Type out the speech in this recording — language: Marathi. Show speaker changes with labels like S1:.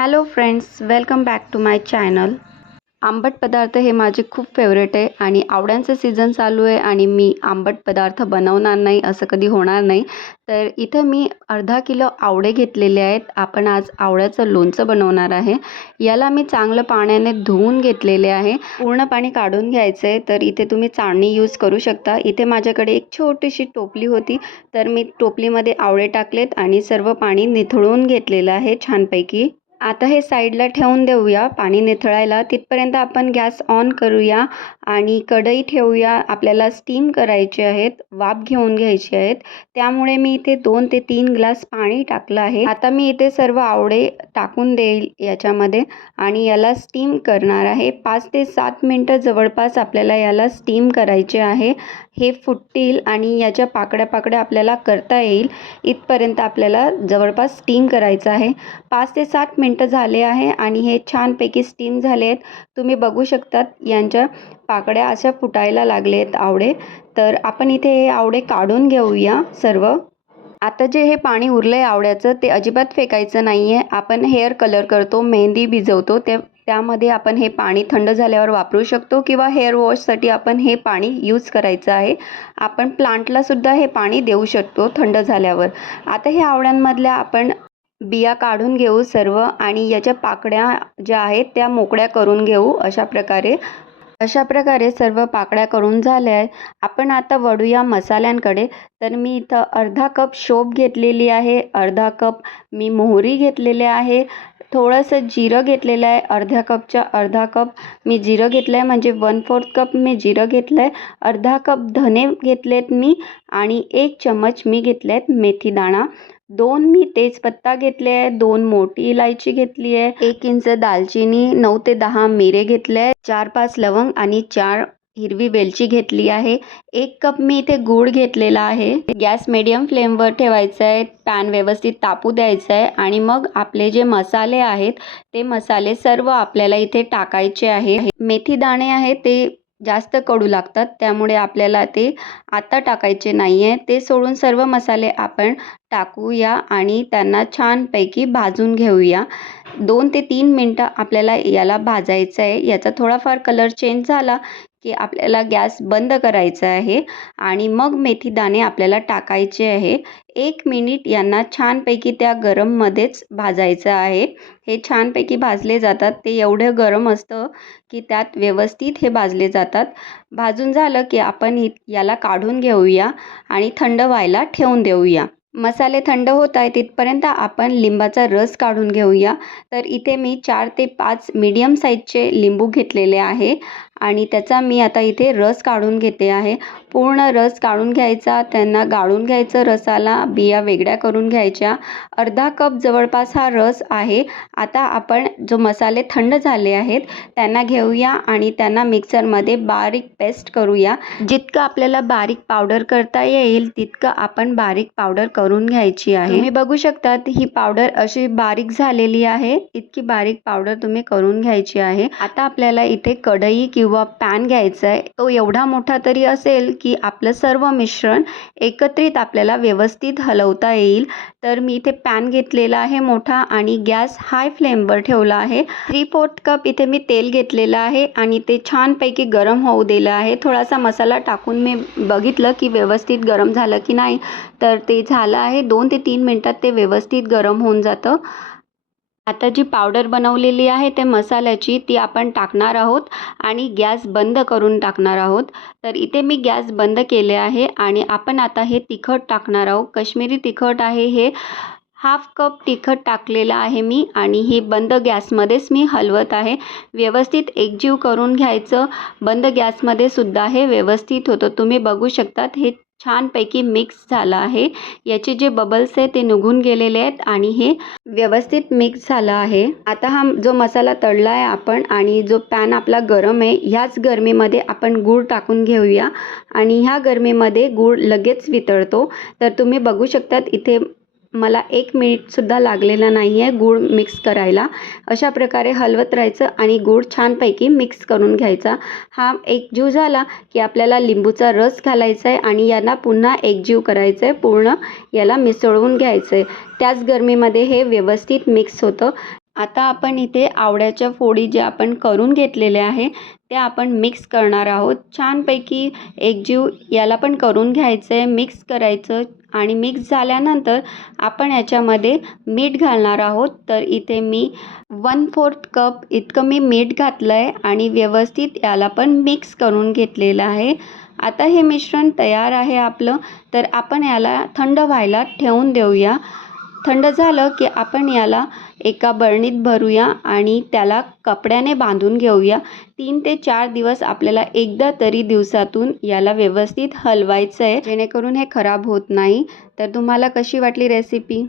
S1: Hello friends welcome back to my channel आंबट पदार्थ हे माझे खूप फेवरेट आहे आणि आवड्यांचं सीझन चालू आहे आणि मी आंबट पदार्थ बनवणार नाही असं कधी होणार नाही. तर इथं मी अर्धा किलो आवळे घेतलेले आहेत. आपण आज आवळ्याचं लोणचं बनवणार आहे. याला मी चांगलं पाण्याने धुवून घेतलेले आहे. पूर्ण पाणी काढून घ्यायचं आहे. तर इथे तुम्ही चाळणी यूज करू शकता. इथे माझ्याकडे एक छोटीशी टोपली होती. तर मी टोपलीमध्ये आवळे टाकलेत आणि सर्व पाणी निथळून घेतलेलं आहे छानपैकी. आता हे साईडला ठेवून देऊया. पाणी निथळायला तिथपर्यंत आपण गॅस ऑन करूया आणि कढई ठेवूया. आपल्याला स्टीम करायचे आहेत वाफ घेऊन घ्यायचे आहेत. त्यामुळे मी इथे दोन ते तीन ग्लास पाणी टाकलं आहे. आता मी इथे सर्व आवडे टाकून देईल याच्यामध्ये आणि याला स्टीम करणार आहे. पाच ते सात मिनटं जवळपास आपल्याला याला स्टीम करायचे आहे. हे फुटतील आणि याच्या पाकड्या पाकड्या आपल्याला करता येईल. इथपर्यंत आपल्याला जवळपास स्टीम करायचं आहे. पाच ते सात मिनटं झाले आहे आणि हे छानपैकी स्टीम झाले आहेत तुम्ही बघू शकतात यांच्या पाकड्या अशा फुटायला लागले आहेत आवडे तर आपण इथे हे आवडे काढून घेऊया सर्व. आता जे हे पाणी उरलं आहे आवड्याचं ते अजिबात फेकायचं नाही आहे आपण हेअर कलर करतो मेहंदी भिजवतो ते त्यामध्ये आपण हे पाणी थंड झाल्यावर वापरू शकतो किंवा हेअर वॉशसाठी आपण हे पाणी यूज करायचं आहे. आपण प्लांटलासुद्धा हे पाणी देऊ शकतो थंड झाल्यावर. आता हे आवड्यांमधल्या आपण बिया काढून घेऊ सर्व आणि याच्या पाकड्या ज्या आहेत त्या मोकळ्या करून घेऊ अशा प्रकारे. अशा प्रकारे सर्व पाकळ्या करून झाल्या आहेत. आपण आता वळूया मसाल्यांकडे. तर मी इथं अर्धा कप शोप घेतलेली आहे अर्धा कप मी मोहरी घेतलेले आहे थोडंसं जिरं घेतलेलं आहे अर्ध्या कपच्या अर्धा कप मी जिरं घेतलं आहे म्हणजे वन फोर्थ कप मी जिरं घेतलं आहे अर्धा कप धने घेतलेत मी आणि एक चम्मच मी घेतले आहेत मेथीदाणा. दोन मी तेजपत्ता घेतले आहे दोन मोठी इलायची घेतली आहे एक इंच दालचिनी नऊ ते दहा मिरे घेतले आहे चार पाच लवंग आणि चार हिरवी वेलची घेतली आहे. एक कप मी इथे गूळ घेतलेला आहे. गॅस मिडियम फ्लेमवर ठेवायचा आहे पॅन व्यवस्थित तापू द्यायचा आहे आणि मग आपले जे मसाले आहेत ते मसाले सर्व आपल्याला इथे टाकायचे आहे. मेथी दाणे आहे ते जास्त कडू लागतात. त्यामुळे आपल्याला ते आता टाकायचे नाही आहे ते सोडून सर्व मसाले आपण टाकूया आणि त्यांना छानपैकी भाजून घेऊया. दोन ते तीन मिनटं आपल्याला याला भाजायचं आहे याचा थोडाफार कलर चेंज झाला की आपल्याला गॅस बंद करायचा आहे आणि मग मेथी दाणे आपल्याला टाकायचे आहे. एक मिनिट यांना छानपैकी त्या गरममध्येच भाजायचं आहे. हे छानपैकी भाजले जातात. ते एवढं गरम असतं की त्यात व्यवस्थित हे भाजले जातात. भाजून झालं की आपण याला काढून घेऊया आणि थंड व्हायला ठेवून देऊया. मसाले थंड होत आहे तिथपर्यंत आपण लिंबाचा रस काढून घेऊया. तर इथे मी चार ते पाच मीडियम साईजचे लिंबू घेतलेले आहे. आणि त्याचा मी आता इथे रस काढून घेते आहे. पूर्ण रस काढून घ्यायचा त्यांना गाळून घ्यायचं रसाला बिया वेगळ्या करून घ्यायच्या. अर्धा कप जवळपास हा रस आहे. आता आपण जो मसाले थंड झाले आहेत त्यांना घेऊया आणि त्यांना मिक्सरमध्ये बारीक पेस्ट करूया. जितकं आपल्याला बारीक पावडर करता येईल तितकं आपण बारीक पावडर करून घ्यायची आहे. तुम्ही बघू शकतात ही पावडर अशी बारीक झालेली आहे. इतकी बारीक पावडर तुम्ही करून घ्यायची आहे. आता आपल्याला इथे कढई किंवा पॅन घ्यायचा आहे तो एवढा मोठा तरी असेल की आपलं सर्व मिश्रण एकत्रित आपल्याला व्यवस्थित हलवता येईल. तर मी इथे पॅन घेतलेला आहे मोठा आणि गॅस हाय फ्लेमवर ठेवला आहे. थ्री फोर्थ कप इथे मी तेल घेतलेलं आहे आणि ते छानपैकी गरम होऊ दिलं आहे. थोडासा मसाला टाकून मी बघितलं की व्यवस्थित गरम झालं की नाही. तर ते झालं आहे दोन ते तीन मिनटात ते व्यवस्थित गरम होऊन जातं. आता जी पावडर बनवलेली आहे ते मसाल्याची ती आपण टाकणार आहोत आणि गॅस बंद करून टाकणार आहोत. तर इथे मी गॅस बंद केले आहे आणि आपण आता हे तिखट टाकणार आहोत. कश्मीरी तिखट आहे हे. हाफ कप तिखट टाकलेलं आहे मी आणि हे बंद गॅसमध्येच मी हलवत आहे. व्यवस्थित एकजीव करून घ्यायचं. बंद गॅसमध्ये सुद्धा हे व्यवस्थित होतं. तुम्ही बघू शकतात हे छानपैकी मिक्स झालं आहे. याचे जे बबल्स आहे ते निघून गेलेले आहेत आणि हे व्यवस्थित मिक्स झालं आहे. आता हा जो मसाला तळला आहे आपण आणि जो पॅन आपला गरम आहे ह्याच गरमीमध्ये आपण गूळ टाकून घेऊया. आणि ह्या गरमीमध्ये गूळ लगेच वितळतो. तर तुम्ही बघू शकतात इथे मला एक मिनिटसुद्धा लागलेला नाही आहे गूळ मिक्स करायला. अशा प्रकारे हलवत राहायचं आणि गूळ छानपैकी मिक्स करून घ्यायचा. हा एकजीव झाला की आपल्याला लिंबूचा रस घालायचा आहे आणि यांना पुन्हा एकजीव करायचं आहे पूर्ण याला मिसळवून घ्यायचं आहे त्याच गरमीमध्ये हे व्यवस्थित मिक्स होतं. आता आपण इथे आवळ्याच्या फोडी ज्या आपण करून घेतलेल्या आहे त्या आपण मिक्स करणार आहोत. छानपैकी एकजीव याला पण करून घ्यायचं आहे मिक्स करायचं. आणि मिक्स झाल्यानंतर आपण याच्यामध्ये मीठ घालणार आहोत. तर इथे मी वन फोर्थ कप इतकं मी मीठ घातलं आहे आणि व्यवस्थित याला पण मिक्स करून घेतलेलं आहे. आता हे मिश्रण तयार आहे आपलं. तर आपण याला थंड व्हायला ठेवून देऊया. थंड झालं की आपण याला एका बरणीत भरूया आणि त्याला कपड्याने बांधून घेऊया. तीन ते चार दिवस आपल्याला एकदा तरी दिवसातून याला व्यवस्थित हलवायचं आहे जेणेकरून हे खराब होत नाही. तर तुम्हाला कशी वाटली रेसिपी